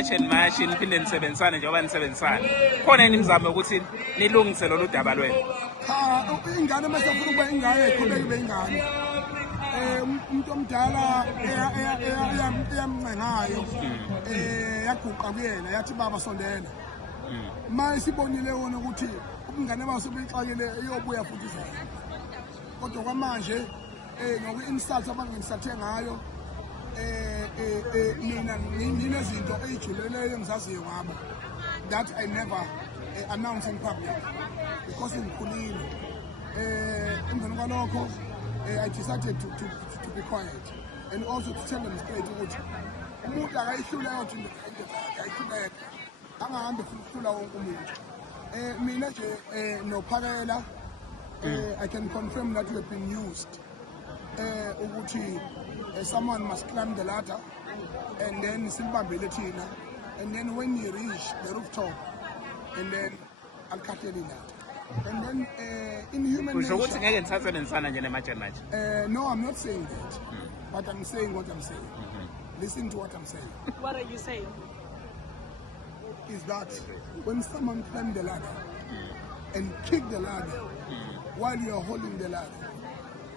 match and match niphinde nisebenzisane njengoba nisebenzisana khona yini imizamo ukuthi nilungise lolu daba lwenu cha ingane mase ufuna ukuba ingane ikhuleke kube ingane umuntu omdala eyamncengayo yaguqa kuyena yathi baba sondela manje sibonile wona ukuthi ubungane baso bexakele iyobuya futhi izona kodwa kwamanje ngoku-insult abanginsathe ngayo mina nginezinto eyijuleleyo engizaziyo ngabo that I never announce in public because ngikhulile emveni kwalokho I decided to be quiet and also to tell them straight ukuthi umuntu akayihlula yothi akayihluleka angahambe futhi wonke umuntu mina nje nophakela I can confirm that we have been used ukuthi someone must climb the ladder and then silibambele thina and then when you reach the rooftop and then I'll cut the ladder and then in human nature ukuthi ngeke nisasebenzisana nje ne-match and match no I'm not saying that but I'm saying what I'm saying listen to what I'm saying. What are you saying? Is that when someone climbs the ladder and kick the ladder while you're holding the ladder,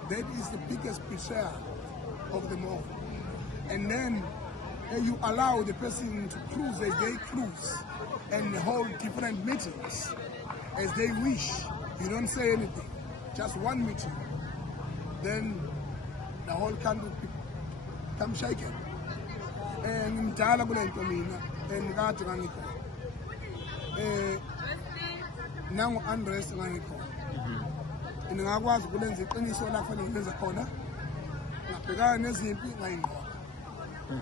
that is the biggest betrayal of them all. And then you allow the person to cruise as they cruise and hold different meetings as they wish. You don't say anything, just one meeting. Then the whole country becomes shaken. And nangu unrest ngangikho ngingakwazi ukulenza iqiniso la kufanele ngilenze khona ngabhekana nezimpi ngayinqoba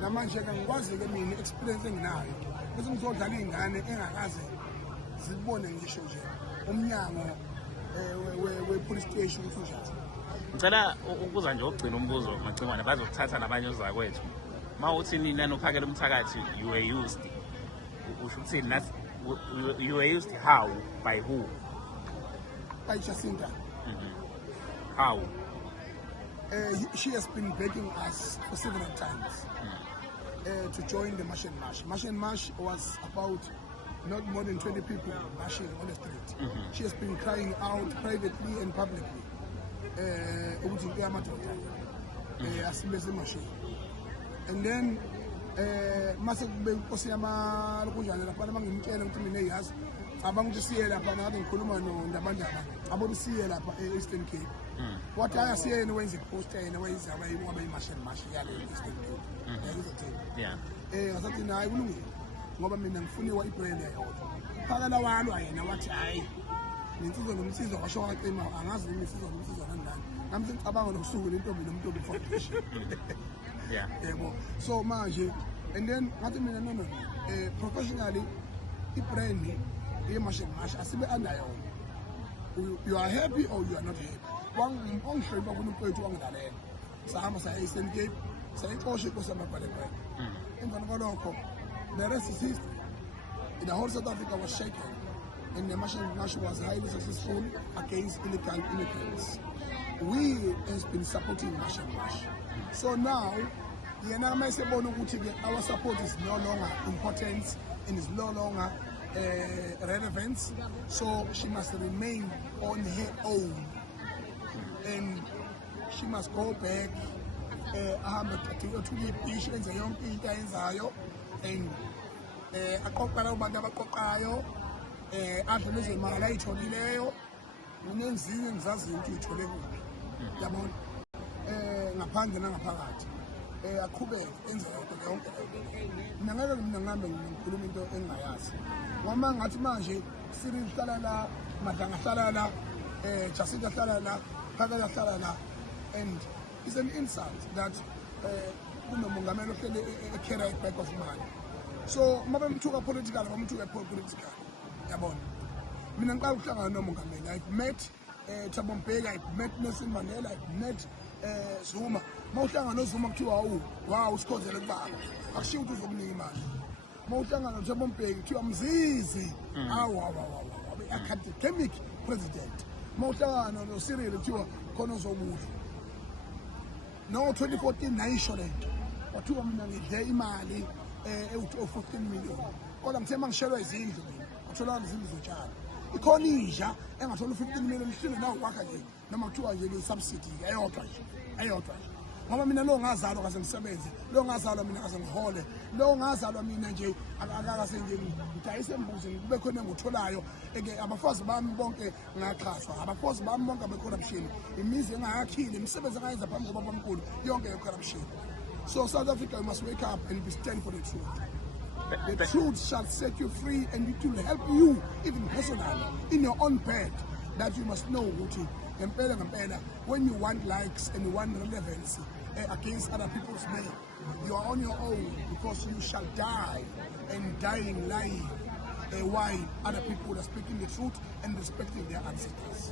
namanje ke ngikwazi ke mina experience enginayo bese ngizodlala izingane engakaze zibone ngisho nje umnyango we-police station futhi ngicela ukuza nje ukugcina umbuzo Macingwane bazokuthatha nabanye ozakwethu mawuthi nina nophakela umthakathi you were used usho ukuthi you were used how by who by Jacinta. How she has been begging us for several times to join the March and March. March and March was about not more than 20 people marching on the street. She has been crying out privately and publicly and then mase kube inkosi yamalukujana lapha abangimtshela ukuthi mina eyazi abangitshisiye lapha ngabe ngikhuluma nondabandaba abonisiye lapha e-Eastern Cape wathi ayasiyena wenza iposter yena wenza wabe imarshal yale e-Eastern Cape yeah ngasathi nayi kulungile ngoba mina ngifuniwa ibrand yayodwa phakala walwa yena wathi hayi ninsizwa nomsizwa washo waqima angazi imisizwa nomsizwa kanjani nami ngicabanga nokusuku lentombi nomuntu foundation yeah so manje and then ngathi mina no professionally ibrand ye-March and March asibe anayo you are happy or you are not happy wangishoyiba kunomfowethu wangidalela sahamba saya e-Eastern Cape sayixosha inkosi yamabhalebhele emveni kwalokho the rest is history. The whole South Africa was shaken and the March and March was highly successful against illegal immigrants. We has been supporting March and March. So now our support is no longer important and is no longer relevant. So she must remain on her own and she must go back to the beach and aqoqala abantu abaqoqayo adlule izimali ayitholileyo unezinye engizaziyo ukuthi uyithole kuphi yabona ngaphandle nangaphakathi aqhubeke enze yonke mina ngeke mina ngihambe ngikhuluma into engingayazi ngoba ngathi manje Cyril hlala la Madlanga hlala la Jacinta hlala la Phakela hlala la and it's an insult that kunomongameli ohlele e-carry back of money. So mabe mthuka political bamthuka political yabona mina ngiqala ukuhlangana nomongameli I've met Thabo Mbeki, I've met Nelson Mandela, I've met Zuma mawuhlangana noZuma kuthiwa wow usikhozele kubaba akushiya ukuthi uzomnika imali mawuhlangana noThabo Mbeki kuthiwa mzizi academic president mawuhlangana noCyril kuthiwa khona uzokudla no 2014 nayisho lento wathiwa mina ngidle imali ewu-15 million kodwa ngithe uma ngishelwa izindlu mina atholakala izindlu zotshala ikhona inja engathola u-15 million ihlile nawo kwakha nje noma kuthiwa nje le-subsidy eyodwa nje ngoba mina lo ngazalwa kaze ngisebenze lo ngazalwa mina kaze ngihole lo ngazalwa mina nje akakase nje ngidayise embuzi kube khona engutholayo abafazi bami bonke ngaxhaswa abafazi bami bonke abe-corruption imizi engayakhile imisebenzi engayenza phambi kobabamkhulu yonke ye-corruption. So South Africa, you must wake up and be stand for the truth. The truth shall set you free, and it will help you even personally in your own path. That you must know, Guti, when you want likes and you want relevance against other people's name, you are on your own because you shall die, and dying lying. Why other people are speaking the truth and respecting their ancestors.